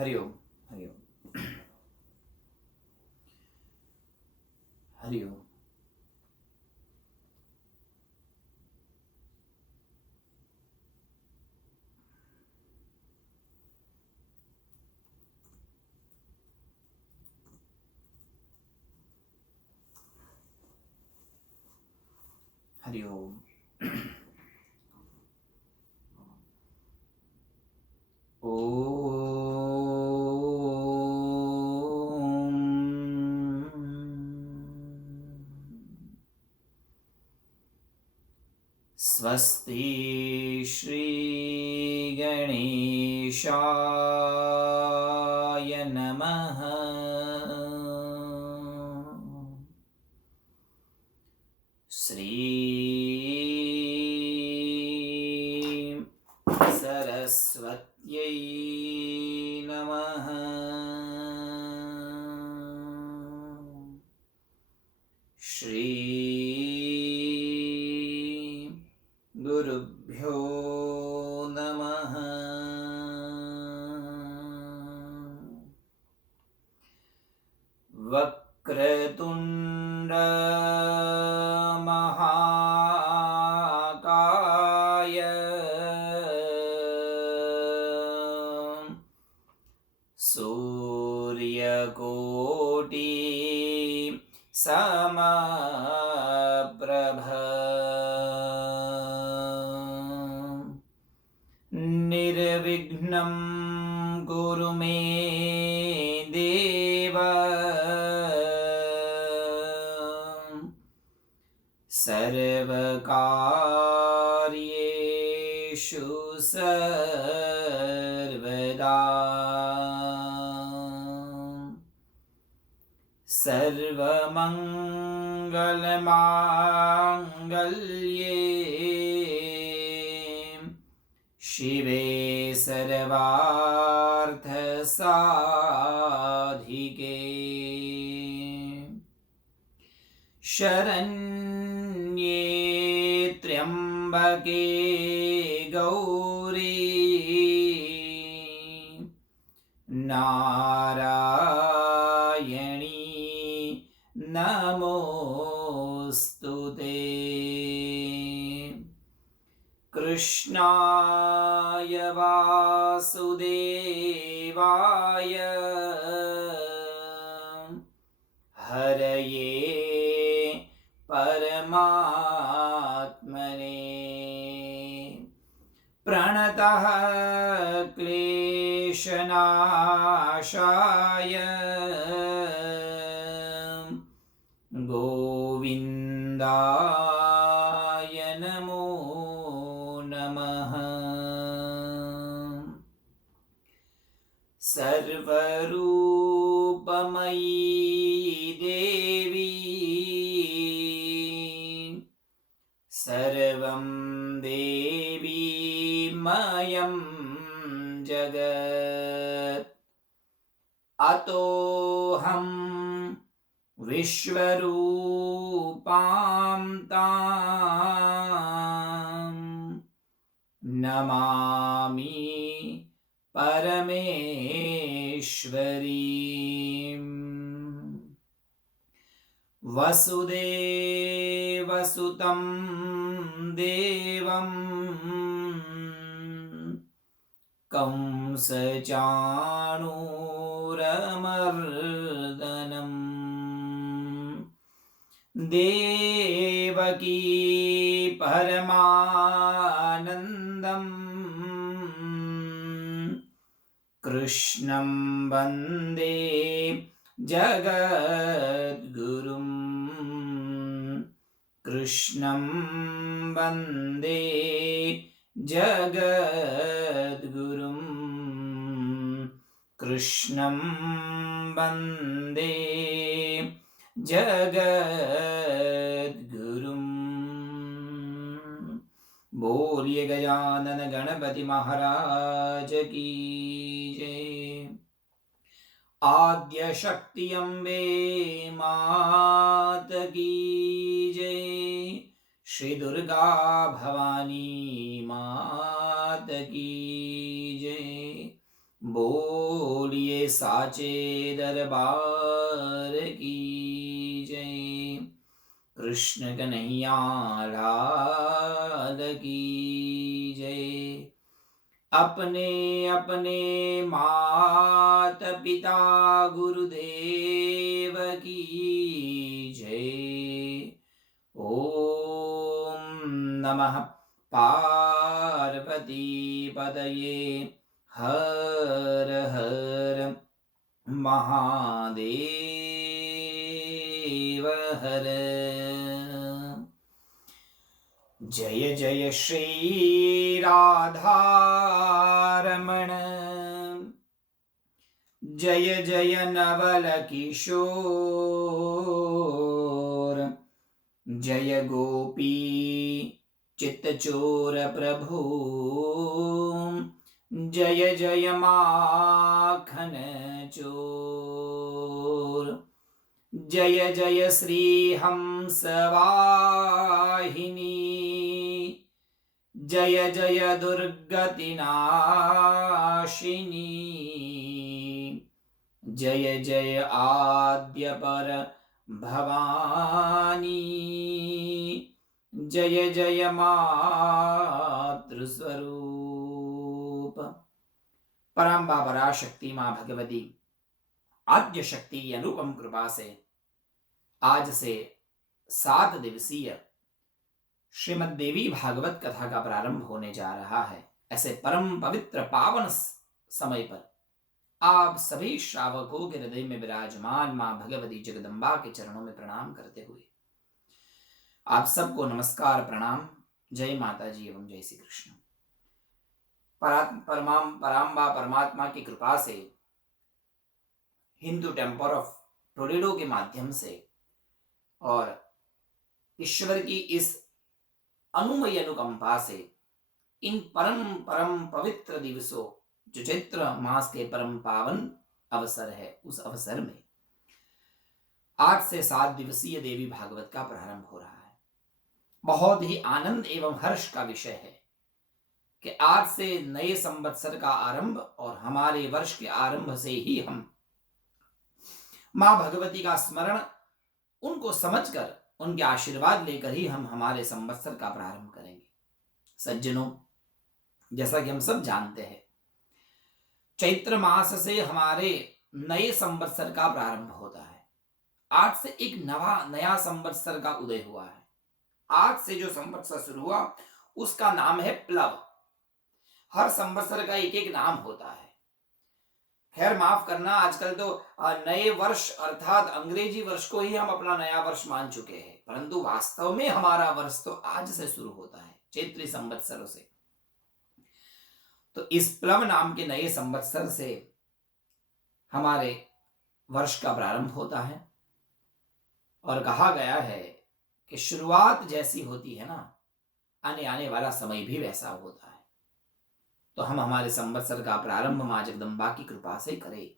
हरि ओम। हरि ओम। हरि ओम। हरि ओम। स्वस्ति श्री गणेशाय नमः। श्री सरस्वत्यै नमः। श्री गुरुभ्यो नमः। वक्रतुण्ड महाकाय सूर्यकोटि समप्रभ निर्विघ्नं कुरु मे देव सर्वकार्येषु सर्वदा सर्वमङ्गलमाङ्गल्ये शिवे सर्वार्थसाधिके शरण्ये त्र्यम्बके गौरी नारायणी नमोस्तुते। कृष्णाय वासुदेवाय हरये परमात्मने प्रणतः क्लेशनाशाय गोविन्दाय नमो नमः। सर्वरूपमयी देवी सर्वं देवीमयं जगत् अतोऽहं विश्वरूपां तां नमामि परमेश्वरीं। वसुदेवसुतं देवं कंसचाणूरमर्दनम् देवकी परमानन्दम् कृष्णं वन्दे जगद्गुरुम् कृष्णं वन्दे जगद्गुरुम् कृष्णं वन्दे जगद्गुरुम्। बोलिए गजानन गणपति महाराज की जय। आद्य शक्ति अम्बे मात की जय। श्री दुर्गा भवानी मात की जय। बोलिए साचे दरबार की जय। कृष्ण कन्हैया लाल की जय। अपने अपने मात पिता गुरुदेव की जय। ओम नमः पार्वती पतये हर हर महादेव हर। जय जय श्री राधारमण, जय जय नवल किशोर, जय गोपी चित्तचोर प्रभु, जय जय माखन चोर। जय जय श्री हंस वाहिनी, जय जय दुर्गति नाशिनी, जय जय आद्य पर भवानी, जय जय मातृस्वरूप। परम्बा पराशक्ति मां भगवती आद्य शक्ति की अनुपम कृपा से आज से 7 दिवसीय श्रीमद् देवी भागवत कथा का प्रारंभ होने जा रहा है। ऐसे परम पवित्र पावन समय पर आप सभी श्रावकों के हृदय में विराजमान मां भगवती जगदम्बा के चरणों में प्रणाम करते हुए आप सबको नमस्कार प्रणाम। जय माता जी एवं जय श्री कृष्ण। पराम्बा परमात्मा की कृपा से हिंदू टेम्पल ऑफ टोलेडो के माध्यम से और ईश्वर की इस अनुमय अनुकंपा से इन परम परम पवित्र दिवसों जो चैत्र मास के परम पावन अवसर है, उस अवसर में 8 से 7 दिवसीय देवी भागवत का प्रारंभ हो रहा है। बहुत ही आनंद एवं हर्ष का विषय है कि आज से नए संवत्सर का आरंभ और हमारे वर्ष के आरंभ से ही हम मां भगवती का स्मरण, उनको समझकर, उनके आशीर्वाद लेकर ही हम हमारे संवत्सर का प्रारंभ करेंगे। सज्जनों, जैसा कि हम सब जानते हैं, चैत्र मास से हमारे नए संवत्सर का प्रारंभ होता है। आज से एक नया संवत्सर का उदय हुआ है। आज से जो संवत्सर शुरू हुआ उसका नाम है प्लव। हर संवत्सर का एक एक नाम होता है। खैर माफ करना, आजकल तो नए वर्ष अर्थात अंग्रेजी वर्ष को ही हम अपना नया वर्ष मान चुके हैं, परंतु वास्तव में हमारा वर्ष तो आज से शुरू होता है, चैत्री संवत्सरों से। तो इस प्लव नाम के नए संवत्सर से हमारे वर्ष का प्रारंभ होता है और कहा गया है कि शुरुआत जैसी होती है ना, आने वाला समय भी वैसा होता है। तो हम हमारे संवत्सर का प्रारंभ मां जगदम्बा की कृपा से करें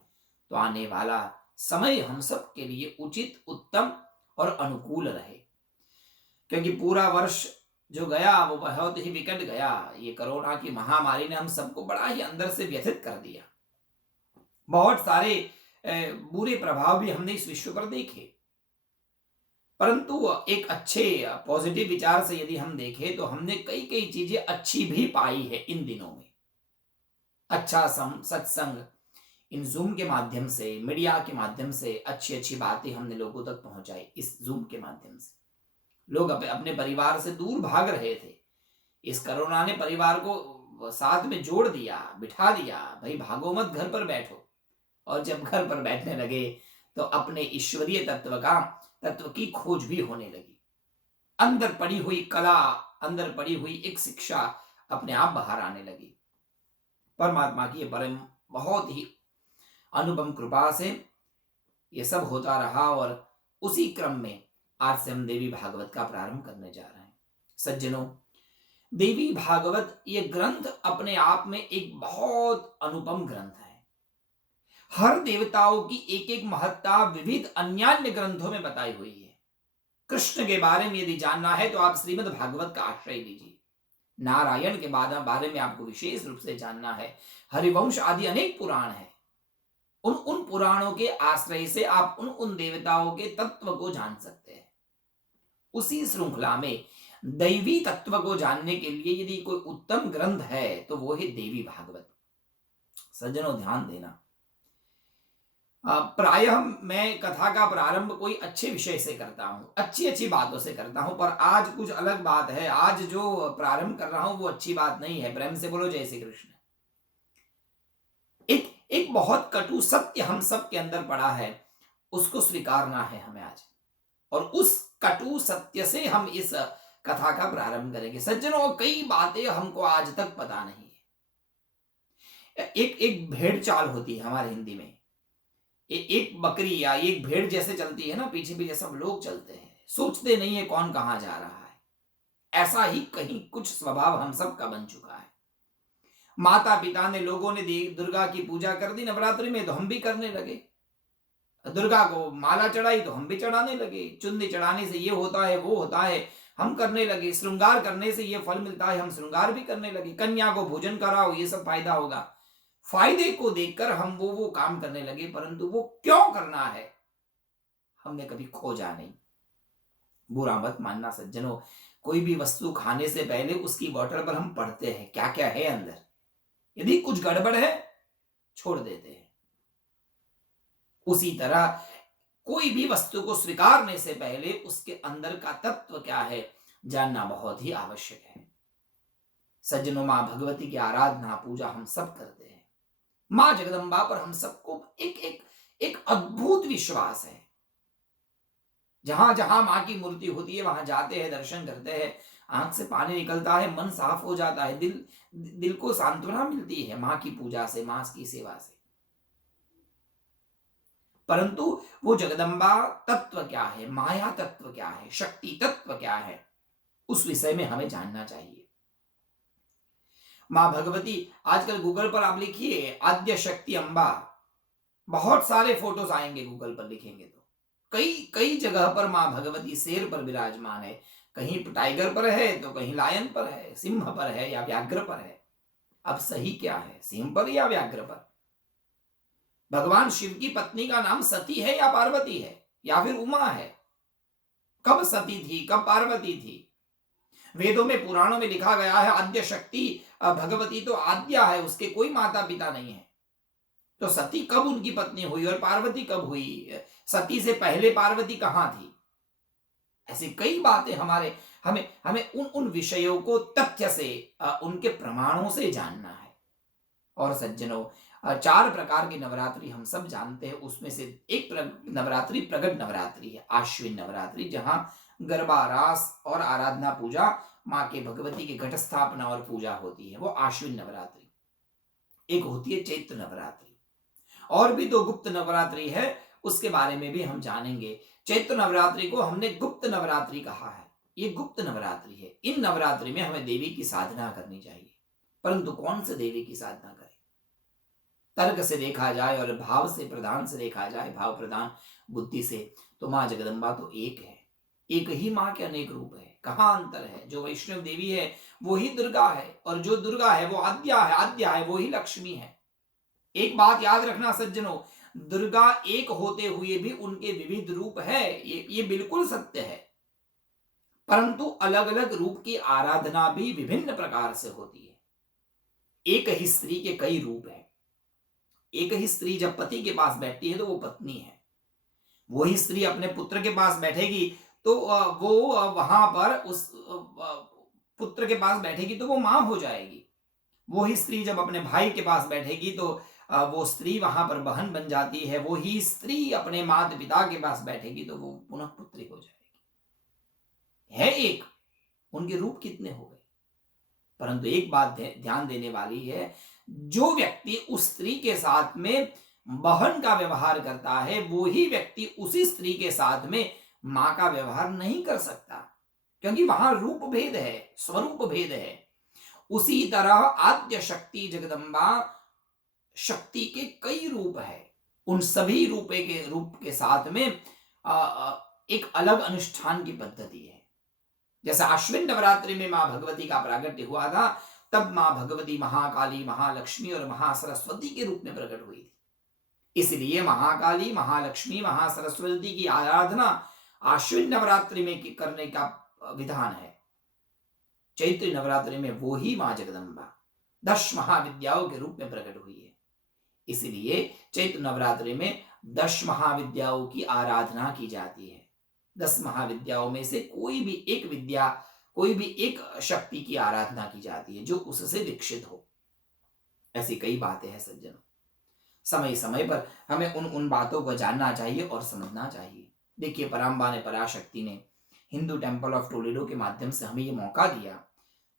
तो आने वाला समय हम सब के लिए उचित, उत्तम और अनुकूल रहे। क्योंकि पूरा वर्ष जो गया वो बहुत ही विकट गया। ये कोरोना की महामारी ने हम सबको बड़ा ही अंदर से व्यथित कर दिया। बहुत सारे बुरे प्रभाव भी हमने इस विश्व पर देखे, परंतु एक अच्छे पॉजिटिव विचार से यदि हम देखें तो हमने कई चीजें अच्छी भी पाई है इन दिनों में। अच्छा सत्संग इन जूम के माध्यम से, मीडिया के माध्यम से अच्छी बातें हमने लोगों तक पहुंचाई। इस जूम के माध्यम से लोग अपने परिवार से दूर भाग रहे थे। इस कोरोना ने परिवार को साथ में जोड़ दिया, बिठा दिया, भाई भागो मत, घर पर बैठो। और जब घर पर बैठने लगे तो अपने ईश्वरीय तत्व की खोज भी होने लगी। अंदर पड़ी हुई कला, अंदर पड़ी हुई एक शिक्षा अपने आप बाहर आने लगी। परमात्मा की परम बहुत ही अनुपम कृपा से ये सब होता रहा और उसी क्रम में आज से हम देवी भागवत का प्रारंभ करने जा रहे हैं। सज्जनों, देवी भागवत ये ग्रंथ अपने आप में एक बहुत अनुपम ग्रंथ है। हर देवताओं की एक एक महत्ता विविध अन्यान्य ग्रंथों में बताई हुई है। कृष्ण के बारे में यदि जानना है तो आप श्रीमद् भागवत का आश्रय लीजिए। नारायण के बारे में आपको विशेष रूप से जानना है, हरिवंश आदि अनेक पुराण है, उन पुराणों के आश्रय से आप उन देवताओं के तत्व को जान सकते हैं। उसी श्रृंखला में दैवी तत्व को जानने के लिए यदि कोई उत्तम ग्रंथ है तो वो है देवी भागवत। सज्जनों ध्यान देना, प्रायः मैं कथा का प्रारंभ कोई अच्छे विषय से करता हूं, अच्छी अच्छी बातों से करता हूं, पर आज कुछ अलग बात है। आज जो प्रारंभ कर रहा हूं वो अच्छी बात नहीं है। प्रेम से बोलो जय श्री कृष्ण। एक बहुत कटु सत्य हम सब के अंदर पड़ा है, उसको स्वीकारना है हमें आज, और उस कटु सत्य से हम इस कथा का प्रारंभ करेंगे। सज्जनों, कई बातें हमको आज तक पता नहीं है। एक भेड़ चाल होती है हमारे हिंदी में, एक बकरी या एक भेड़ जैसे चलती है ना, पीछे पीछे सब लोग चलते हैं, सोचते नहीं है कौन कहां जा रहा है। ऐसा ही कहीं कुछ स्वभाव हम सब का बन चुका है। माता पिता ने, लोगों ने दुर्गा की पूजा कर दी नवरात्रि में, तो हम भी करने लगे। दुर्गा को माला चढ़ाई तो हम भी चढ़ाने लगे। चुन्नी चढ़ाने से ये होता है वो होता है, हम करने लगे। श्रृंगार करने से ये फल मिलता है, हम श्रृंगार भी करने लगे। कन्या को भोजन कराओ, ये सब फायदा होगा। फायदे को देखकर हम वो काम करने लगे, परंतु वो क्यों करना है हमने कभी खोजा नहीं। बुरा मत मानना सज्जनों, कोई भी वस्तु खाने से पहले उसकी बोतल पर हम पढ़ते हैं क्या क्या है अंदर। यदि कुछ गड़बड़ है छोड़ देते हैं। उसी तरह कोई भी वस्तु को स्वीकारने से पहले उसके अंदर का तत्व क्या है जानना बहुत ही आवश्यक है। सज्जनों, मां भगवती की आराधना पूजा हम सब करते हैं। मां जगदम्बा पर हम सबको एक अद्भुत विश्वास है। जहां जहां मां की मूर्ति होती है वहां जाते हैं, दर्शन करते हैं, आंख से पानी निकलता है, मन साफ हो जाता है, दिल को सांत्वना मिलती है मां की पूजा से, मां की सेवा से। परंतु वो जगदम्बा तत्व क्या है, माया तत्व क्या है, शक्ति तत्व क्या है, उस विषय में हमें जानना चाहिए। मां भगवती, आजकल गूगल पर आप लिखिए आद्य शक्ति अंबा, बहुत सारे फोटोज आएंगे गूगल पर लिखेंगे तो। कई कई जगह पर मां भगवती शेर पर विराजमान है, कहीं टाइगर पर है तो कहीं लायन पर है, सिंह पर है या व्याघ्र पर है। अब सही क्या है, सिंह पर या व्याघ्र पर? भगवान शिव की पत्नी का नाम सती है या पार्वती है या फिर उमा है? कब सती थी, कब पार्वती थी? वेदों में, पुराणों में लिखा गया है आद्य शक्ति भगवती तो आद्या है, उसके कोई माता पिता नहीं है। तो सती कब उनकी पत्नी हुई और पार्वती कब हुई? सती से पहले पार्वती कहां थी? ऐसी कई बातें हमें उन विषयों को तथ्य से, उनके प्रमाणों से जानना है। और सज्जनों, 4 प्रकार की नवरात्रि हम सब जानते हैं। उसमें से एक नवरात्रि प्रगट नवरात्रि है, आश्विन नवरात्रि, जहां गरबा रास और आराधना पूजा, मां के भगवती की घट स्थापना और पूजा होती है, वो आश्विन नवरात्रि। एक होती है चैत्र नवरात्रि, और भी 2 गुप्त नवरात्रि है, उसके बारे में भी हम जानेंगे। चैत्र नवरात्रि को हमने गुप्त नवरात्रि कहा है, ये गुप्त नवरात्रि है। इन नवरात्रि में हमें देवी की साधना करनी चाहिए, परंतु कौन से देवी की साधना करें? तर्क से देखा जाए और भाव से प्रधान से देखा जाए, भाव प्रधान बुद्धि से, तो मां जगदम्बा तो एक है। एक ही मां के अनेक रूप है, कहां अंतर है? जो वैष्णव देवी है वो ही दुर्गा है, और जो दुर्गा है वो आद्या है, वो ही लक्ष्मी है। एक बात याद रखना सज्जनों, दुर्गा एक होते हुए भी उनके विविध रूप है, ये बिल्कुल सत्य है। परंतु अलग अलग रूप की आराधना भी विभिन्न प्रकार से होती है। एक ही स्त्री के कई रूप हैं। एक ही स्त्री जब पति के पास बैठती है तो वो पत्नी है, वही स्त्री अपने पुत्र के पास बैठेगी तो वो वहां पर उस पुत्र के पास बैठेगी तो वो मां हो जाएगी। वही स्त्री जब अपने भाई के पास बैठेगी तो वो स्त्री वहां पर बहन बन जाती है। वही स्त्री अपने माता पिता के पास बैठेगी तो वो पुनः पुत्री हो जाएगी। है एक, उनके रूप कितने हो गए? परंतु एक बात ध्यान देने वाली है, जो व्यक्ति उस स्त्री के साथ में बहन का व्यवहार करता है, वो ही व्यक्ति उसी स्त्री के साथ में मां का व्यवहार नहीं कर सकता, क्योंकि वहां रूप भेद है, स्वरूप भेद है। उसी तरह आद्य शक्ति जगदम्बा शक्ति के कई रूप है, उन सभी रूप के साथ में एक अलग अनुष्ठान की पद्धति है। जैसे अश्विन नवरात्रि में मां भगवती का प्रागट्य हुआ था, तब मां भगवती महाकाली, महालक्ष्मी और महासरस्वती के रूप में प्रकट हुई थी। इसलिए महाकाली, महालक्ष्मी, महासरस्वती की आराधना आश्विन नवरात्रि में करने का विधान है। चैत्र नवरात्रि में वो ही मां जगदम्बा 10 महाविद्याओं के रूप में प्रकट हुई है। इसलिए चैत्र नवरात्रि में 10 महाविद्याओं की आराधना की जाती है। 10 महाविद्याओं में से कोई भी एक विद्या, कोई भी एक शक्ति की आराधना की जाती है जो उससे दीक्षित हो। ऐसी कई बातें हैं सज्जनों, समय समय पर हमें उन बातों को जानना चाहिए और समझना चाहिए। देखिए, पराम्बा ने, पराशक्ति ने हिंदू टेम्पल ऑफ टोलेडो के माध्यम से हमें ये मौका दिया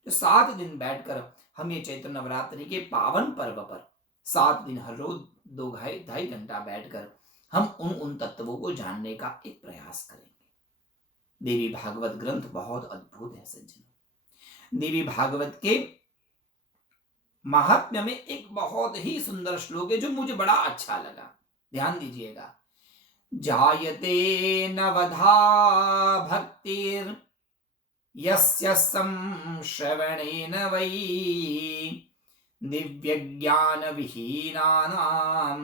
तो 7 दिन बैठकर हम ये चैत्र नवरात्रि के पावन पर्व पर 7 दिन हर रोज 2-2.5 घंटा बैठकर हम उन तत्वों को जानने का एक प्रयास करेंगे। देवी भागवत ग्रंथ बहुत अद्भुत है सज्जनों। देवी भागवत के महात्म्य में एक बहुत ही सुंदर श्लोक है जो मुझे बड़ा अच्छा लगा, ध्यान दीजिएगा। जायते नवधा भक्तिर यस्य संश्रवणेन वै दिव्य ज्ञान विहीनानां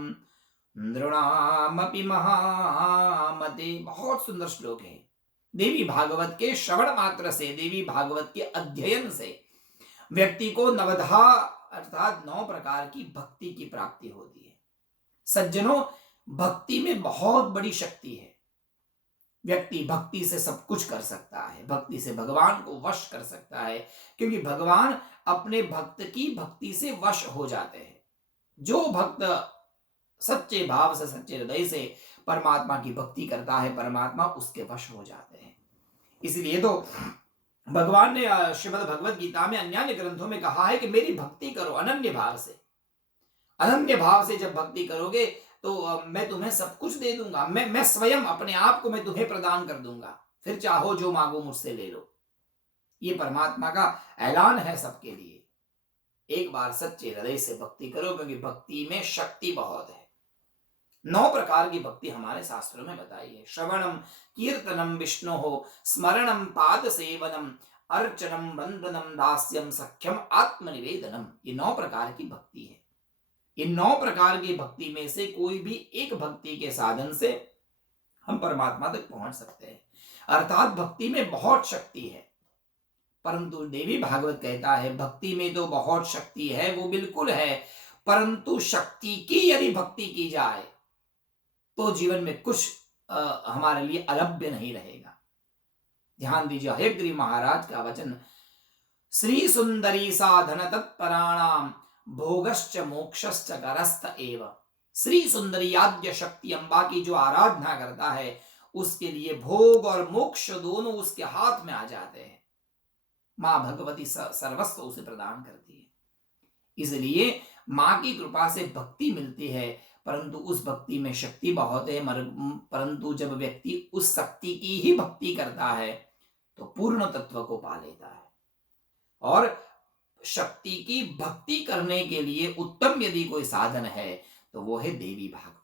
नृणामपि महामते। बहुत सुंदर श्लोक है। देवी भागवत के श्रवण मात्र से, देवी भागवत के अध्ययन से व्यक्ति को नवधा अर्थात 9 प्रकार की भक्ति की प्राप्ति होती है। सज्जनों, भक्ति में बहुत बड़ी शक्ति है। व्यक्ति भक्ति से सब कुछ कर सकता है, भक्ति से भगवान को वश कर सकता है, क्योंकि भगवान अपने भक्त की भक्ति से वश हो जाते हैं। जो भक्त सच्चे भाव से, सच्चे हृदय से परमात्मा की भक्ति करता है, परमात्मा उसके वश हो जाते हैं। इसलिए तो भगवान ने श्रीमद् भगवद गीता में, अन्य ग्रंथों में कहा है कि मेरी भक्ति करो अनन्य भाव से। अनन्य भाव से जब भक्ति करोगे तो मैं तुम्हें सब कुछ दे दूंगा, मैं स्वयं अपने आप को मैं तुम्हें प्रदान कर दूंगा, फिर चाहो जो मांगो मुझसे ले लो। ये परमात्मा का ऐलान है सबके लिए। एक बार सच्चे हृदय से भक्ति करो, क्योंकि भक्ति में शक्ति बहुत है। 9 प्रकार की भक्ति हमारे शास्त्रों में बताई है। श्रवणम कीर्तनम विष्णोः स्मरणम पाद सेवनम अर्चनम वंदनम दास्यम सख्यम आत्मनिवेदनम। ये 9 प्रकार की भक्ति है। इन 9 प्रकार की भक्ति में से कोई भी एक भक्ति के साधन से हम परमात्मा तक पहुंच सकते हैं। अर्थात भक्ति में बहुत शक्ति है। परंतु देवी भागवत कहता है भक्ति में तो बहुत शक्ति है, वो बिल्कुल है, परंतु शक्ति की यदि भक्ति की जाए तो जीवन में कुछ हमारे लिए अलभ्य नहीं रहेगा। ध्यान दीजिए, हयग्रीव महाराज का वचन, श्री सुंदरी साधन तत्पराणाम भोगश्च मोक्षश्च करस्थ एव। श्री सुंदरी आद्य शक्ति अम्बा की जो आराधना करता है उसके लिए भोग और मोक्ष दोनों उसके हाथ में आ जाते हैं। मां भगवती सर्वस्व उसे प्रदान करती है। इसलिए मां की कृपा से भक्ति मिलती है, परंतु उस भक्ति में शक्ति बहुत है। परंतु जब व्यक्ति उस शक्ति की ही भक्ति करता है तो पूर्ण तत्व को पा लेता है। और शक्ति की भक्ति करने के लिए उत्तम यदि कोई साधन है तो वो है देवी भागवत।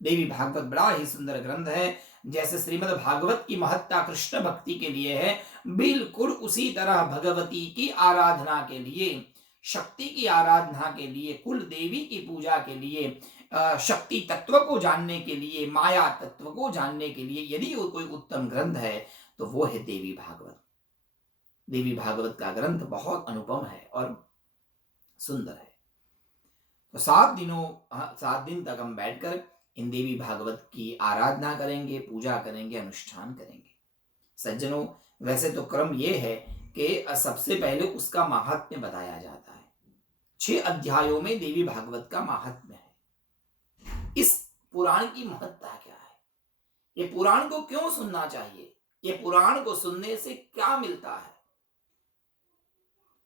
देवी भागवत बड़ा ही सुंदर ग्रंथ है। जैसे श्रीमद् भागवत की महत्ता कृष्ण भक्ति के लिए है, बिल्कुल उसी तरह भगवती की आराधना के लिए, शक्ति की आराधना के लिए, कुल देवी की पूजा के लिए, शक्ति तत्व को जानने के लिए, माया तत्व को जानने के लिए यदि कोई उत्तम ग्रंथ है तो वो है देवी भागवत। देवी भागवत का ग्रंथ बहुत अनुपम है और सुंदर है। तो 7 दिन तक हम बैठकर इन देवी भागवत की आराधना करेंगे, पूजा करेंगे, अनुष्ठान करेंगे। सज्जनों, वैसे तो क्रम ये है कि सबसे पहले उसका महात्म्य बताया जाता है। 6 अध्यायों में देवी भागवत का महात्म्य है। इस पुराण की महत्ता क्या है, ये पुराण को क्यों सुनना चाहिए, ये पुराण को सुनने से क्या मिलता है,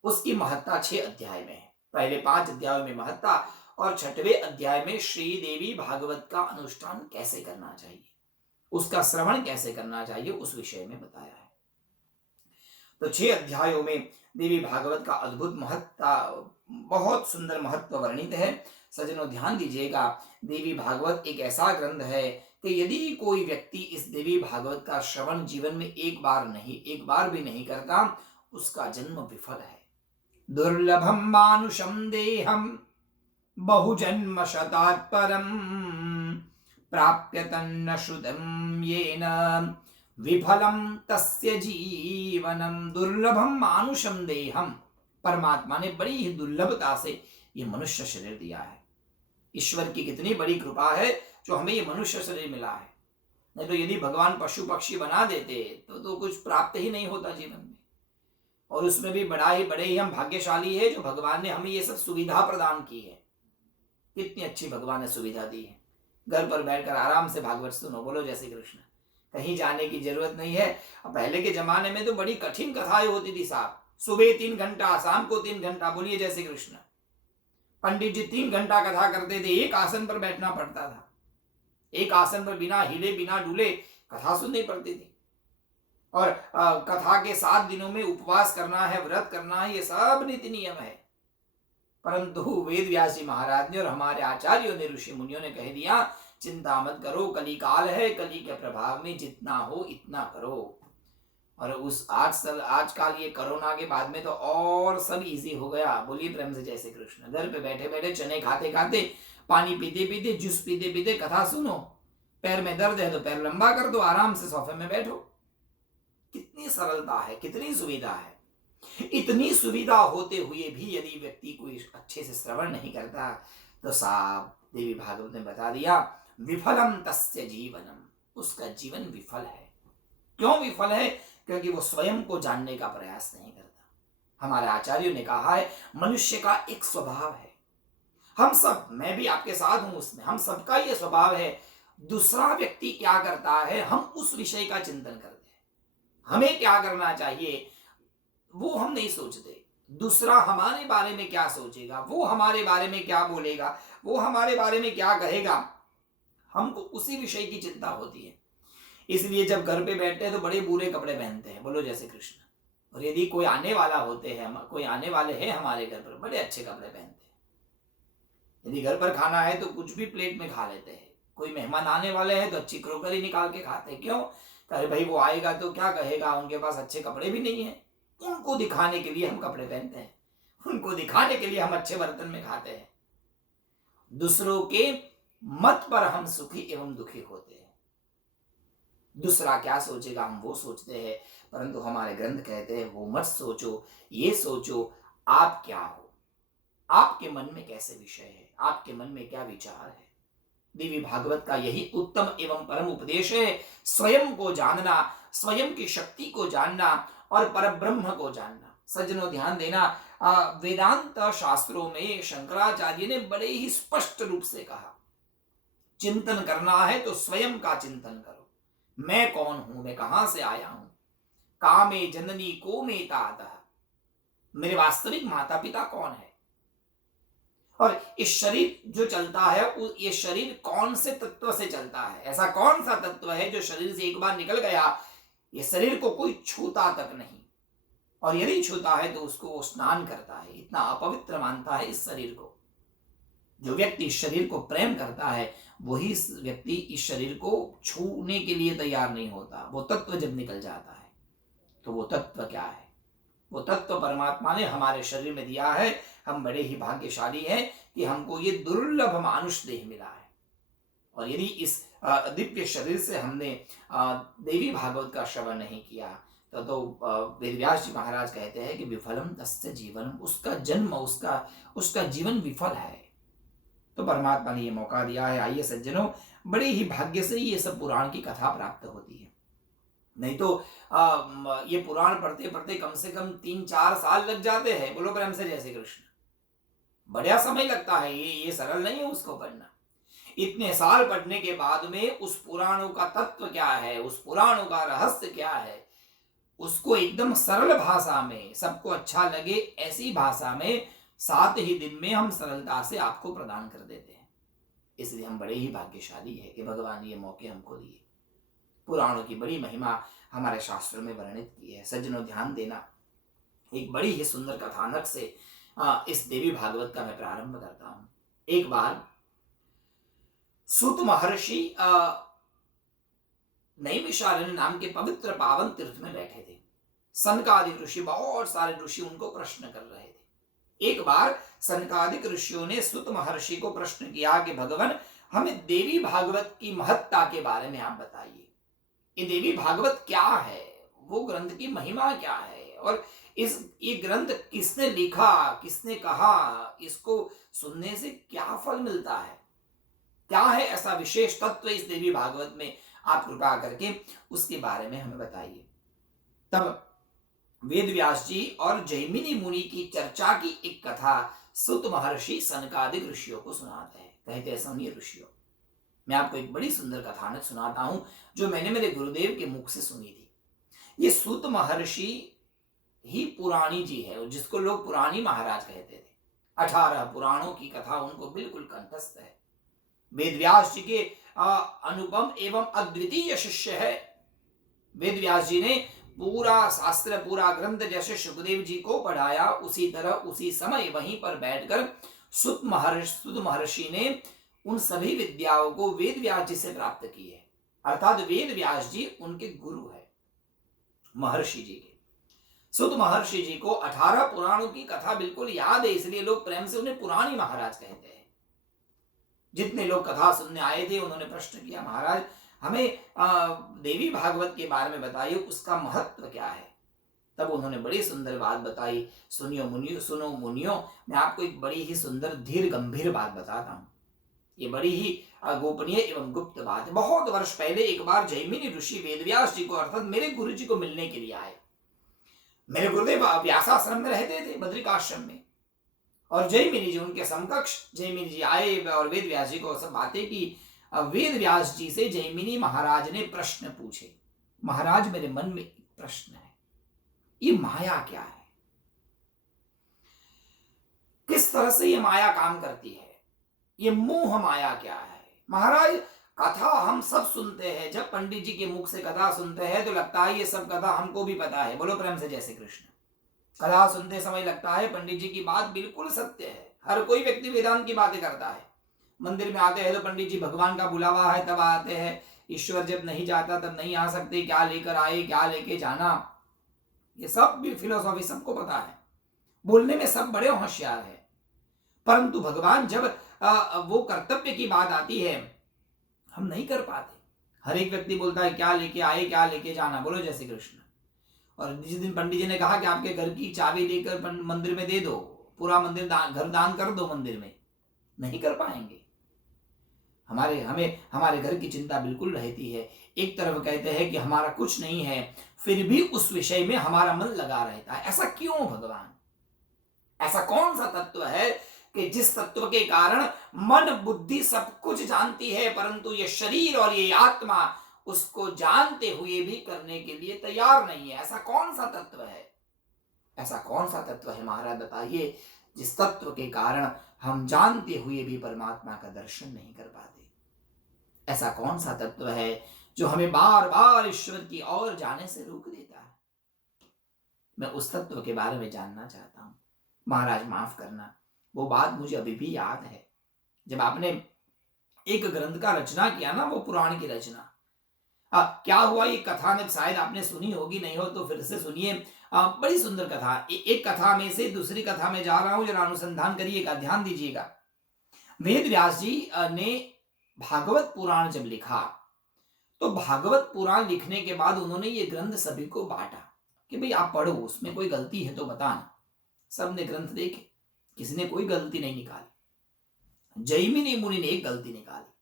उसकी महत्ता 6 अध्याय में है। पहले 5 अध्यायों में महत्ता और 6वें अध्याय में श्री देवी भागवत का अनुष्ठान कैसे करना चाहिए, उसका श्रवण कैसे करना चाहिए, उस विषय में बताया है। तो 6 अध्यायों में देवी भागवत का अद्भुत महत्ता, बहुत सुंदर महत्व वर्णित है। सज्जनों ध्यान दीजिएगा, देवी भागवत एक ऐसा ग्रंथ है कि यदि कोई व्यक्ति इस देवी भागवत का श्रवण जीवन में एक बार भी नहीं करता, उसका जन्म विफल है। दुर्लभम मानुषम देहम बहुजन्म शतात् परम प्राप्य तन्न श्रुतम येन विफलम तस्य जीवनम। दुर्लभम मानुषम देहम, परमात्मा ने बड़ी ही दुर्लभता से ये मनुष्य शरीर दिया है। ईश्वर की कितनी बड़ी कृपा है जो हमें ये मनुष्य शरीर मिला है। नहीं तो यदि भगवान पशु पक्षी बना देते तो कुछ प्राप्त ही नहीं होता जीवन में। और उसमें भी बड़े ही हम भाग्यशाली है जो भगवान ने हमें ये सब सुविधा प्रदान की है। कितनी अच्छी भगवान ने सुविधा दी है। घर पर बैठकर आराम से भागवत सुनो, बोलो जय श्री कृष्ण। कहीं जाने की जरूरत नहीं है। पहले के जमाने में तो बड़ी कठिन कथाएं होती थी साहब, सुबह 3 घंटा, शाम को 3 घंटा, बोलिए जय श्री कृष्ण। पंडित जी 3 घंटा कथा करते थे, एक आसन पर बैठना पड़ता था, एक आसन पर बिना हिले बिना डुले कथा सुननी पड़ती थी। और कथा के 7 दिनों में उपवास करना है, व्रत करना है, ये सब नीति नियम है। परंतु वेद व्यास जी महाराज ने और हमारे आचार्यों ने, ऋषि मुनियों ने कह दिया, चिंता मत करो, कली काल है, कली के प्रभाव में जितना हो इतना करो। और उस आजकल ये कोरोना के बाद में तो और सब इजी हो गया। बोलिए प्रेम से जय श्री कृष्ण। घर पे बैठे बैठे चने खाते खाते, पानी पीते पीते, जूस पीते पीते कथा सुनो। पैर में दर्द है तो पैर लंबा कर दो, आराम से सोफे में बैठो। कितनी सरलता है, कितनी सुविधा है। इतनी सुविधा होते हुए भी यदि व्यक्ति कोई अच्छे से श्रवण नहीं करता तो साहब देवी भागवत ने बता दिया, विफलम तस्य जीवनम, उसका जीवन विफल है। क्यों विफल है? क्योंकि वो स्वयं को जानने का प्रयास नहीं करता। हमारे आचार्यों ने कहा है, मनुष्य का एक स्वभाव है, हम सब, मैं भी आपके साथ हूं उसमें, हम सबका ये स्वभाव है, दूसरा व्यक्ति क्या करता है हम उस विषय का चिंतन करते हैं। हमें क्या करना चाहिए वो हम नहीं सोचते। दूसरा हमारे बारे में क्या सोचेगा, वो हमारे बारे में क्या बोलेगा, वो हमारे बारे में क्या कहेगा, हमको उसी विषय की चिंता होती है। इसलिए जब घर पे बैठते हैं तो बड़े बुरे कपड़े पहनते हैं, बोलो जैसे कृष्ण। और यदि कोई आने वाला होते हैं, कोई आने वाले हैं हमारे घर पर, बड़े अच्छे कपड़े पहनते हैं। यदि घर पर खाना है तो कुछ भी प्लेट में खा लेते हैं। कोई मेहमान आने वाले हैं तो अच्छी क्रोकरी निकाल के खाते हैं। क्यों? अरे भाई वो आएगा तो क्या कहेगा, उनके पास अच्छे कपड़े भी नहीं है। उनको दिखाने के लिए हम कपड़े पहनते हैं, उनको दिखाने के लिए हम अच्छे बर्तन में खाते हैं। दूसरों के मत पर हम सुखी एवं दुखी होते हैं। दूसरा क्या सोचेगा हम वो सोचते हैं, परंतु हमारे ग्रंथ कहते हैं वो मत सोचो, ये सोचो आप क्या हो, आपके मन में कैसे विषय है, आपके मन में क्या विचार है। देवी भागवत का यही उत्तम एवं परम उपदेश है, स्वयं को जानना, स्वयं की शक्ति को जानना और परब्रह्म को जानना। सज्जनों ध्यान देना, वेदांत शास्त्रों में शंकराचार्य ने बड़े ही स्पष्ट रूप से कहा, चिंतन करना है तो स्वयं का चिंतन करो। मैं कौन हूं, मैं कहां से आया हूं, कामे जननी को में तातः, मेरे वास्तविक माता पिता कौन है, और इस शरीर जो चलता है ये शरीर कौन से तत्व से चलता है। ऐसा कौन सा तत्व है जो शरीर से एक बार निकल गया, ये शरीर को कोई छूता तक नहीं, और यदि छूता है तो उसको वो स्नान करता है, इतना अपवित्र मानता है इस शरीर को। जो व्यक्ति इस शरीर को प्रेम करता है वही व्यक्ति इस शरीर को छूने के लिए तैयार नहीं होता। वो तत्व जब निकल जाता है तो वो तत्व क्या है, वो तत्व परमात्मा ने हमारे शरीर में दिया है। हम बड़े ही भाग्यशाली हैं कि हमको ये दुर्लभ मानुष देह मिला है। और यदि इस दिव्य शरीर से हमने देवी भागवत का श्रवण नहीं किया तो वेदव्यास जी महाराज कहते हैं कि विफलम तस्य जीवनम, उसका जन्म, उसका जीवन विफल है। तो परमात्मा ने ये मौका दिया है। आइए सज्जनों, बड़े ही भाग्य से ये सब पुराण की कथा प्राप्त होती है। नहीं तो ये पुराण पढ़ते पढ़ते कम से कम 3-4 साल लग जाते हैं। बोलो प्रेम से जय श्री कृष्ण। बढ़िया समय लगता है, ये सरल नहीं है उसको पढ़ना। इतने साल पढ़ने के बाद में उस पुराणों का तत्व क्या है, उस पुराणों का रहस्य क्या है, उसको एकदम सरल भाषा में, सबको अच्छा लगे ऐसी भाषा में 7 ही दिन में हम सरलता से आपको प्रदान कर देते हैं। इसलिए हम बड़े ही भाग्यशाली है कि भगवान ये मौके हमको दिए। पुराणों की बड़ी महिमा हमारे शास्त्रों में वर्णित की है। सज्जनों ध्यान देना, एक बड़ी ही सुंदर कथानक से इस देवी भागवत का मैं प्रारंभ करता हूँ। एक बार सूत महर्षि नैमिषारण्य नाम के पवित्र पावन तीर्थ में बैठे थे। सनकादिक ऋषि, बहुत सारे ऋषि उनको प्रश्न कर रहे थे। एक बार सनकादिक ऋषियों ने सूत महर्षि को प्रश्न किया कि भगवान, हमें देवी भागवत की महत्ता के बारे में आप बताइए। ये देवी भागवत क्या है, वो ग्रंथ की महिमा क्या है, और ये ग्रंथ किसने लिखा, किसने कहा, इसको सुनने से क्या फल मिलता है, क्या है ऐसा विशेष तत्व इस देवी भागवत में, आप कृपा करके उसके बारे में हमें बताइए। तब वेद व्यास जी और जैमिनी मुनि की चर्चा की एक कथा सुत महर्षि सनकादिक ऋषियों को सुनाते हैं। कहते हैं, सुनिए ऋषियों, मैं आपको एक बड़ी सुंदर कथानक सुनाता हूं जो मैंने मेरे गुरुदेव के मुख से सुनी थी। ये सूत महर्षि ही पुराणी जी है, जिसको लोग पुराणी महाराज कहते थे। 18 पुराणों की कथा उनको बिल्कुल कंठस्थ है। वेद व्यास जी के अनुपम एवं अद्वितीय शिष्य है। वेद व्यास जी ने पूरा शास्त्र, पूरा ग्रंथ जैसे सुखदेव जी को पढ़ाया, उसी तरह उसी समय वहीं पर बैठकर सुत महर्षि ने उन सभी विद्याओं को वेद व्यास जी से प्राप्त की है। अर्थात वेद व्यास जी उनके गुरु है महर्षि जी के। सुत महर्षि जी को 18 पुराणों की कथा बिल्कुल याद है, इसलिए लोग प्रेम से उन्हें पुराणी महाराज कहते हैं। जितने लोग कथा सुनने आए थे उन्होंने प्रश्न किया, महाराज हमें देवी भागवत के बारे में बताइए, उसका महत्व क्या है। तब उन्होंने बड़ी सुंदर बात बताई। सुनो मुनियो, मैं आपको एक बड़ी ही सुंदर धीर गंभीर बात बताता हूँ। ये बड़ी ही गोपनीय एवं गुप्त बात है। बहुत वर्ष पहले एक बार जैमिनी ऋषि वेदव्यास जी को, अर्थात मेरे गुरु जी को मिलने के लिए आए। मेरे गुरुदेव व्यासाश्रम में रहते थे, बद्रिकाश्रम में, और जैमिनी जी उनके समकक्ष जैमिनी जी आए और वेद व्यास जी को सब बातें की। वेद व्यास जी से जैमिनी महाराज ने प्रश्न पूछे, महाराज मेरे मन में एक प्रश्न है, ये माया क्या है, किस तरह से ये माया काम करती है, ये मोह माया क्या है। महाराज कथा हम सब सुनते हैं, जब पंडित जी के मुख से कथा सुनते हैं तो लगता है ये सब कथा हमको भी पता है। बोलो प्रेम से जय श्री कृष्ण। कथा सुनते समय लगता है पंडित जी की बात बिल्कुल सत्य है। हर कोई व्यक्ति वेदांत की बातें करता है। मंदिर में आते हैं तो पंडित जी भगवान का बुलावा है तब आते हैं, ईश्वर जब नहीं चाहता तब नहीं आ सकते, क्या लेकर आए क्या लेके जाना, ये सब भी फिलोसॉफी सबको पता है। बोलने में सब बड़े होशियार है, परंतु भगवान जब वो कर्तव्य की बात आती है हम नहीं कर पाते। हर एक व्यक्ति बोलता है क्या लेके आए क्या लेके जाना। बोलो जय श्री कृष्ण। और जिस दिन पंडित जी ने कहा कि आपके घर की चाबी लेकर मंदिर में दे दो, पूरा मंदिर घर दान कर दो मंदिर में, नहीं कर पाएंगे। हमारे घर की चिंता बिल्कुल रहती है। एक तरफ कहते हैं कि हमारा कुछ नहीं है, फिर भी उस विषय में हमारा मन लगा रहता है। ऐसा क्यों भगवान? ऐसा कौन सा तत्व है कि जिस तत्व के कारण मन बुद्धि सब कुछ जानती है, परंतु ये शरीर और ये आत्मा उसको जानते हुए भी करने के लिए तैयार नहीं है? ऐसा कौन सा तत्व है? ऐसा कौन सा तत्व है महाराज बताइए, जिस तत्व के कारण हम जानते हुए भी परमात्मा का दर्शन नहीं कर पाते? ऐसा कौन सा तत्व है जो हमें बार बार ईश्वर की ओर जाने से रोक देता है? मैं उस तत्व के बारे में जानना चाहता हूं। महाराज माफ करना, वो बात मुझे अभी भी याद है जब आपने एक ग्रंथ का रचना किया ना, वो पुराण की रचना। क्या हुआ, ये कथा में शायद आपने सुनी होगी, नहीं हो तो फिर से सुनिए। बड़ी सुंदर कथा। एक कथा में से दूसरी कथा में जा रहा हूं, जरा अनुसंधान करिएगा, ध्यान दीजिएगा। वेद व्यास जी ने भागवत पुराण जब लिखा तो भागवत पुराण लिखने के बाद उन्होंने ये ग्रंथ सभी को बांटा कि भाई आप पढ़ो, उसमें कोई गलती है तो बताना। सबने ग्रंथ देखे, किसी ने कोई गलती नहीं निकाली। जैमिनी मुनि ने एक गलती निकाली,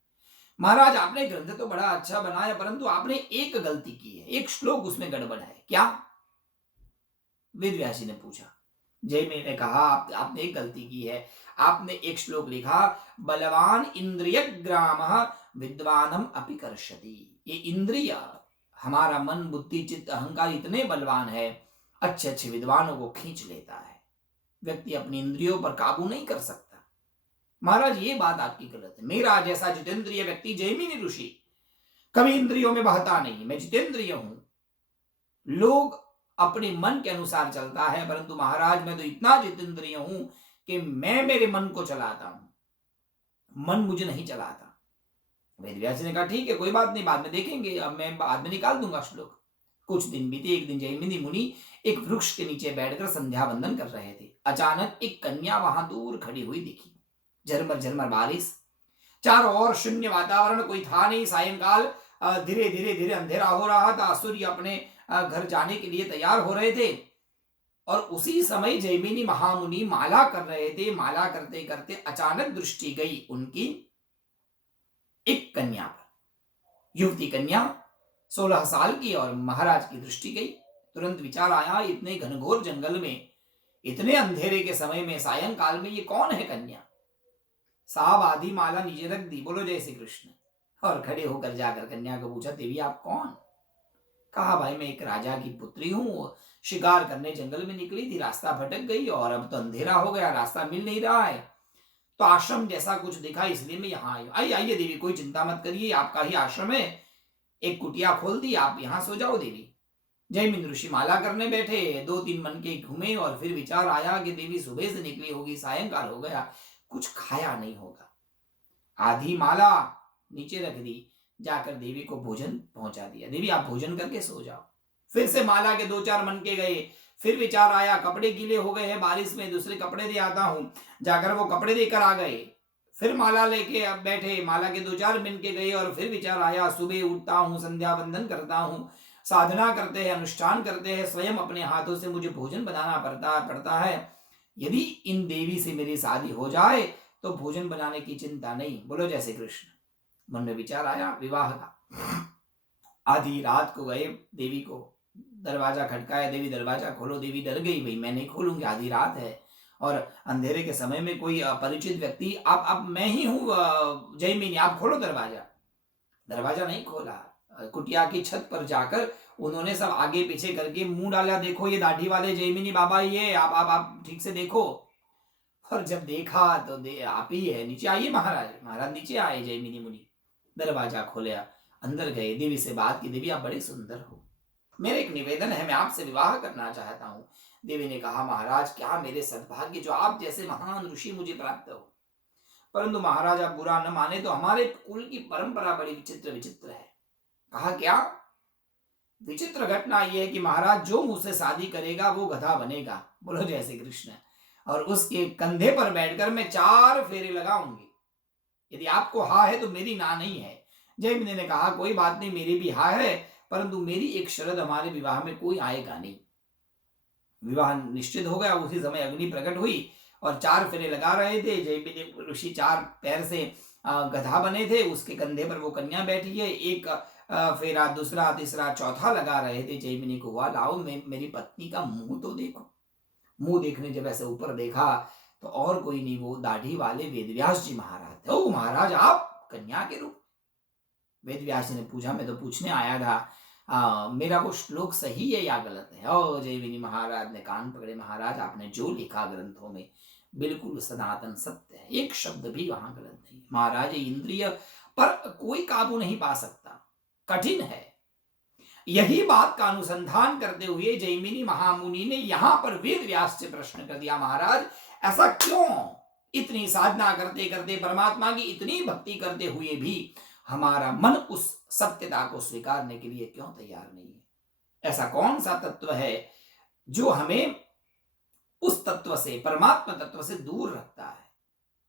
महाराज आपने ग्रंथ तो बड़ा अच्छा बनाया परंतु आपने एक गलती की है, एक श्लोक उसमें गड़बड़ है। क्या? वेद व्यास जी ने पूछा। जैमिनी ने कहा आपने एक गलती की है, आपने एक श्लोक लिखा, बलवान इंद्रिय ग्रामः विद्वानम अपि कर्षति। ये इंद्रिय, हमारा मन बुद्धि चित्त अहंकार इतने बलवान है, अच्छे अच्छे विद्वानों को खींच लेता है। व्यक्ति अपनी इंद्रियों पर काबू नहीं कर सकता। महाराज ये बात आपकी गलत है। मेरा जैसा जितेंद्रिय व्यक्ति जैमिनी ऋषि कभी इंद्रियों में बहता नहीं, मैं जितेंद्रिय हूं। लोग अपने मन के अनुसार चलता है, परंतु महाराज मैं तो इतना जितेंद्रिय हूं कि मैं मेरे मन को चलाता हूं। मन मुझे नहीं चलाता। वेदव्यास जी ने कहा ठीक है कोई बात नहीं, बाद में देखेंगे, अब मैं बाद में निकाल दूंगा श्लोक। कुछ दिन बीते, एक दिन जैमिनी मुनि एक वृक्ष के नीचे बैठकर संध्या वंदन कर रहे थे। अचानक एक कन्या वहां दूर खड़ी हुई दिखी। झरमर झरमर बारिश, चारों ओर शून्य वातावरण, कोई था नहीं। सायंकाल धीरे धीरे धीरे अंधेरा हो रहा था। सूर्य अपने घर जाने के लिए तैयार हो रहे थे और उसी समय जैमिनी महामुनि माला कर रहे थे। माला करते करते अचानक दृष्टि गई उनकी एक कन्या पर। युवती कन्या 16 साल की, और महाराज की दृष्टि गई। तुरंत विचार आया, इतने घनघोर जंगल में, इतने अंधेरे के समय में, सायंकाल में ये कौन है कन्या? साहब आधी माला नीचे रख दी, बोलो जय श्री कृष्ण, और खड़े होकर जाकर कन्या को पूछा, देवी आप कौन? कहा भाई मैं एक राजा की पुत्री हूं, शिकार करने जंगल में निकली थी, रास्ता भटक गई और अब तो अंधेरा हो गया, रास्ता मिल नहीं रहा है, तो आश्रम जैसा कुछ दिखा इसलिए मैं यहाँ आई। आइए आइए देवी, कोई चिंता मत करिए, आपका ही आश्रम है, एक कुटिया खोल दी, आप यहाँ सो जाओ देवी। जैमिनी ऋषि माला करने बैठे, 2-3 मन के घूमे और फिर विचार आया कि देवी सुबह से निकली होगी, सायंकाल हो गया, कुछ खाया नहीं होगा। आधी माला नीचे रख दी, जाकर देवी को भोजन पहुंचा दिया, देवी आप भोजन करके सो जाओ। फिर से माला के 2-4 मन के गए, फिर विचार आया कपड़े गीले हो गए हैं बारिश में, दूसरे कपड़े दे आता हूं, जाकर वो कपड़े देकर आ गए। फिर माला लेके अब बैठे, माला के 2-4 मन के गए और फिर विचार आया सुबह उठता हूं, संध्या वंदन करता हूं, साधना करते हैं, अनुष्ठान करते हैं, स्वयं अपने हाथों से मुझे भोजन बनाना पड़ता है। यदि इन देवी से मेरी शादी हो जाए तो भोजन बनाने की चिंता नहीं, बोलो जय श्री कृष्ण। मन में विचार आया विवाह का। आधी रात को गए, देवी को दरवाजा खटकाया, देवी दरवाजा खोलो। देवी डर गई, भाई मैं नहीं खोलूंगी, आधी रात है और अंधेरे के समय में कोई अपरिचित व्यक्ति, आप मैं ही हूं जैमिनी, आप खोलो दरवाजा। दरवाजा नहीं खोला। कुटिया की छत पर जाकर उन्होंने सब आगे पीछे करके मुंह डाला, देखो ये दाढ़ी वाले जैमिनी बाबा ये, आप ठीक से देखो। और जब देखा तो आप ही है, नीचे आइए महाराज। महाराज नीचे आए, जैमिनी मुनि दरवाजा खोला, अंदर गए, देवी से बात की, देवी आप बड़े सुंदर हो, मेरा एक निवेदन है, मैं आपसे विवाह करना चाहता हूं। देवी ने कहा महाराज क्या मेरे सद्भाग्य जो आप जैसे महान ऋषि मुझे प्राप्त हो, परंतु महाराज आप बुरा न माने तो हमारे कुल की परंपरा बड़ी विचित्र है। कहा क्या? विचित्र घटना यह है कि महाराज जो मुझसे शादी करेगा वो गधा बनेगा, बोलो जय श्री कृष्ण, और उसके कंधे पर बैठकर मैं 4 फेरे लगाऊंगी। यदि आपको हा है तो मेरी ना नहीं है। जैमिनी ने कहा कोई बात नहीं, मेरी भी हा है, परंतु मेरी एक शर्त, हमारे विवाह में कोई आएगा नहीं। विवाह निश्चित हो गया। उसी समय अग्नि प्रकट हुई और 4 फेरे लगा रहे थे। जैमिनी ऋषि 4 पैर से गधा बने थे, उसके कंधे पर वो कन्या बैठी है। एक फेरा, दूसरा, तीसरा, चौथा लगा रहे थे। जैमिनी को हुआ लाओ मेरी पत्नी का मुंह तो देखो। मुंह देखने जब ऐसे ऊपर देखा तो और कोई नहीं, वो दाढ़ी वाले वेदव्यास जी महाराज थे। ओ महाराज आप कन्या के रूप? वेदव्यास जी ने पूछा, मैं तो पूछने आया था, मेरा वो श्लोक सही है या गलत है? ओ जैमिनी महाराज ने कान पकड़े, महाराज आपने जो लिखा ग्रंथों में बिल्कुल सनातन सत्य है, एक शब्द भी वहां गलत नहीं। महाराज इंद्रिय पर कोई काबू नहीं पा सकता, कठिन है। यही बात का अनुसंधान करते हुए जैमिनी महामुनि ने यहां पर वेदव्यास से प्रश्न कर दिया, महाराज ऐसा क्यों? इतनी साधना करते करते, परमात्मा की इतनी भक्ति करते हुए भी हमारा मन उस सत्यता को स्वीकारने के लिए क्यों तैयार नहीं है? ऐसा कौन सा तत्व है जो हमें उस तत्व से, परमात्मा तत्व से दूर रखता है?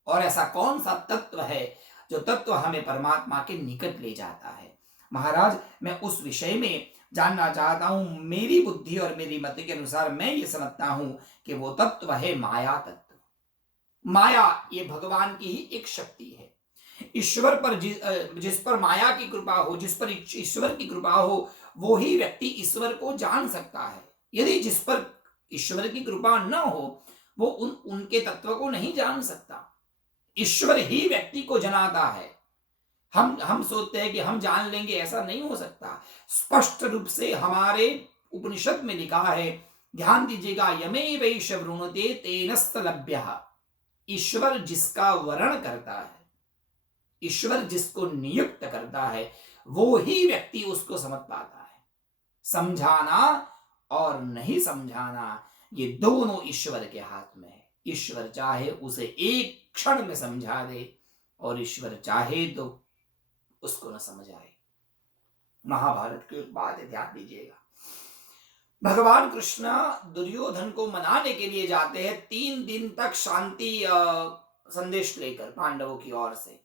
और ऐसा कौन सा तत्व है जो तत्व हमें परमात्मा के निकट ले जाता है? महाराज मैं उस विषय में जानना चाहता हूं। मेरी बुद्धि और मेरी मत के अनुसार मैं ये समझता हूं कि वो तत्व है माया तत्व। माया ये भगवान की ही एक शक्ति है। ईश्वर पर जिस पर माया की कृपा हो, जिस पर ईश्वर की कृपा हो, वो ही व्यक्ति ईश्वर को जान सकता है। यदि जिस पर ईश्वर की कृपा न हो, वो उनके तत्व को नहीं जान सकता। ईश्वर ही व्यक्ति को जनाता है। हम सोचते हैं कि हम जान लेंगे, ऐसा नहीं हो सकता। स्पष्ट रूप से हमारे उपनिषद में लिखा है, ध्यान दीजिएगा, यमे वैश वृणुते तेनस्तलभ्यः। ईश्वर जिसका वर्ण करता है, ईश्वर जिसको नियुक्त करता है, वो ही व्यक्ति उसको समझ पाता है। समझाना और नहीं समझाना ये दोनों ईश्वर के हाथ में है। ईश्वर चाहे उसे एक क्षण में समझा दे और ईश्वर चाहे तो उसको न समझ आए। महाभारत की एक बात है, ध्यान दीजिएगा। भगवान कृष्ण दुर्योधन को मनाने के लिए जाते हैं 3 दिन तक शांति संदेश लेकर पांडवों की ओर से।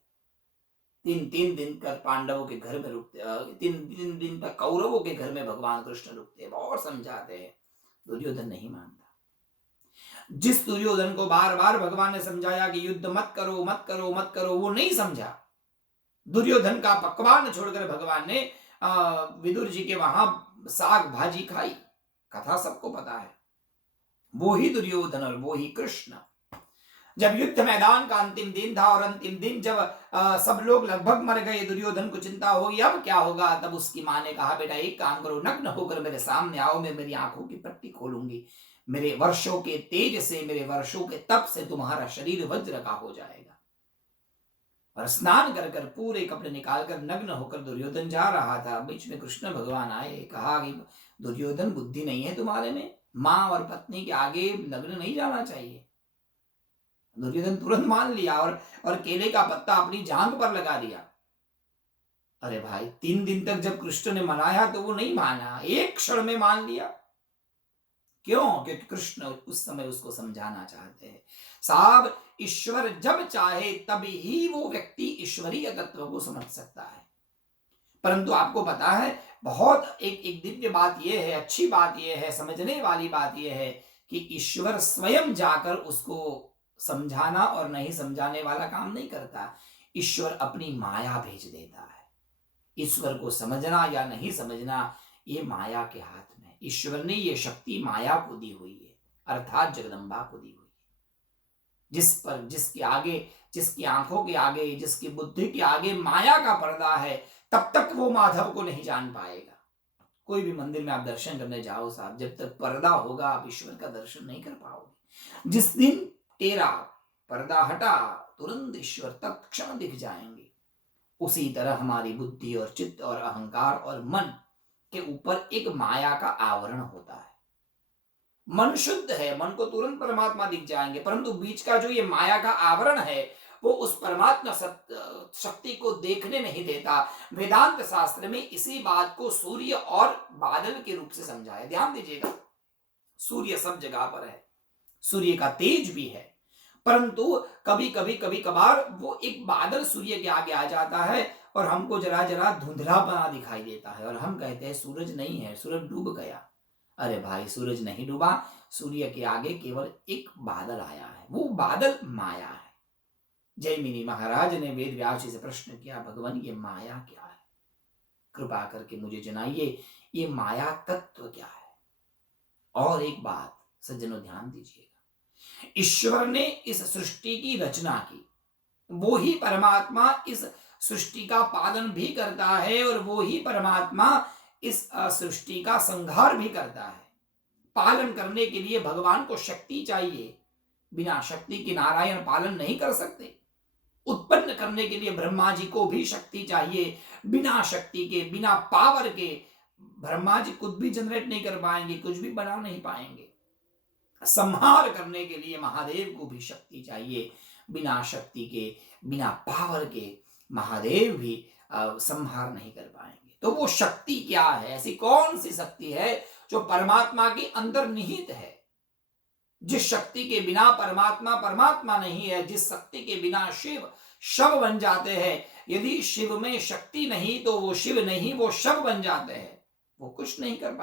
3 दिन तक पांडवों के घर में रुकते, 3 दिन तक कौरवों के घर में भगवान कृष्ण रुकते हैं, बहुत समझाते हैं। दुर्योधन नहीं मानता। जिस दुर्योधन को बार बार भगवान ने समझाया कि युद्ध मत करो मत करो मत करो, वो नहीं समझा। दुर्योधन का पकवान छोड़कर भगवान ने विदुर जी के वहां साग भाजी खाई। कथा सबको पता है। वो ही दुर्योधन और वो ही कृष्ण। जब युद्ध मैदान का अंतिम दिन था और अंतिम दिन जब सब लोग लगभग मर गए, दुर्योधन को चिंता होगी अब क्या होगा, तब उसकी मां ने कहा, बेटा एक काम करो, नग्न होकर मेरे सामने आओ, मैं मेरी आंखों की पट्टी खोलूंगी, मेरे वर्षों के तेज से, मेरे वर्षों के तप से तुम्हारा शरीर वज्र का हो जाएगा। और स्नान कर कर पूरे कपड़े निकालकर नग्न होकर दुर्योधन जा रहा था। बीच में कृष्ण भगवान आए, कहा कि दुर्योधन बुद्धि नहीं है तुम्हारे में, मां और पत्नी के आगे नग्न नहीं जाना चाहिए। दुर्योधन तुरंत मान लिया और केले का पत्ता अपनी जांघ पर लगा दिया। अरे भाई, 3 दिन तक जब कृष्ण ने मनाया तो वो नहीं माना, एक क्षण में मान लिया। क्यों? क्योंकि कृष्ण उस समय उसको समझाना चाहते हैं। साहब, ईश्वर जब चाहे तभी ही वो व्यक्ति ईश्वरीय तत्व को समझ सकता है। परंतु आपको पता है, बहुत एक दिव्य बात यह है, अच्छी बात यह है, समझने वाली बात यह है कि ईश्वर स्वयं जाकर उसको समझाना और नहीं समझाने वाला काम नहीं करता। ईश्वर अपनी माया भेज देता है। ईश्वर को समझना या नहीं समझना ये माया के हाथ में। ईश्वर ने ये शक्ति माया को दी हुई है, अर्थात जगदम्बा को दी हुई है। जिसके आगे, जिसकी आंखों के आगे, जिसकी बुद्धि के आगे माया का पर्दा है, तब तक वो माधव को नहीं जान पाएगा। कोई भी मंदिर में आप दर्शन करने जाओ साहब, जब तक पर्दा होगा आप ईश्वर का दर्शन नहीं कर पाओगे। जिस दिन तेरा पर्दा हटा, तुरंत ईश्वर तत्क्षण दिख जाएंगे। उसी तरह हमारी बुद्धि और चित्त और अहंकार और मन के ऊपर एक माया का आवरण होता है। मन शुद्ध है, मन को तुरंत परमात्मा दिख जाएंगे, परंतु बीच का जो ये माया का आवरण है वो उस परमात्मा शक्ति को देखने नहीं देता। वेदांत शास्त्र में इसी बात को सूर्य और बादल के रूप से समझाया। ध्यान दीजिएगा, सूर्य सब जगह पर है, सूर्य का तेज भी है, परंतु कभी कभार वो एक बादल सूर्य के आगे आ जाता है और हमको जरा जरा धुंधलापना दिखाई देता है और हम कहते हैं सूरज नहीं है, सूरज डूब गया। अरे भाई, सूरज नहीं डूबा, सूर्य के आगे केवल एक बादल आया है, वो बादल माया है। जैमिनी महाराज ने वेद व्यास जी से प्रश्न किया, भगवान ये माया क्या है? कृपा करके मुझे जनाइए, ये माया तत्व क्या है? और एक बात सज्जनों ध्यान दीजिएगा, ईश्वर ने इस सृष्टि की रचना की, वो ही परमात्मा इस सृष्टि का पालन भी करता है और वो ही परमात्मा इस सृष्टि का संहार भी करता है। पालन करने के लिए भगवान को शक्ति चाहिए, बिना शक्ति के नारायण पालन नहीं कर सकते। उत्पन्न करने के लिए ब्रह्मा जी को भी शक्ति चाहिए, बिना शक्ति के, बिना पावर के ब्रह्मा जी कुछ भी जनरेट नहीं कर पाएंगे, कुछ भी बना नहीं पाएंगे। संहार करने के लिए महादेव को भी शक्ति चाहिए, बिना शक्ति के, बिना पावर के महादेव भी संहार नहीं कर पाएंगे। तो वो शक्ति क्या है? ऐसी कौन सी शक्ति है जो परमात्मा के अंदर निहित है, जिस शक्ति के बिना परमात्मा परमात्मा नहीं है, जिस शक्ति के बिना शिव शव बन जाते हैं। यदि शिव में शक्ति नहीं तो वो शिव नहीं, वो शव बन जाते हैं, वो कुछ नहीं कर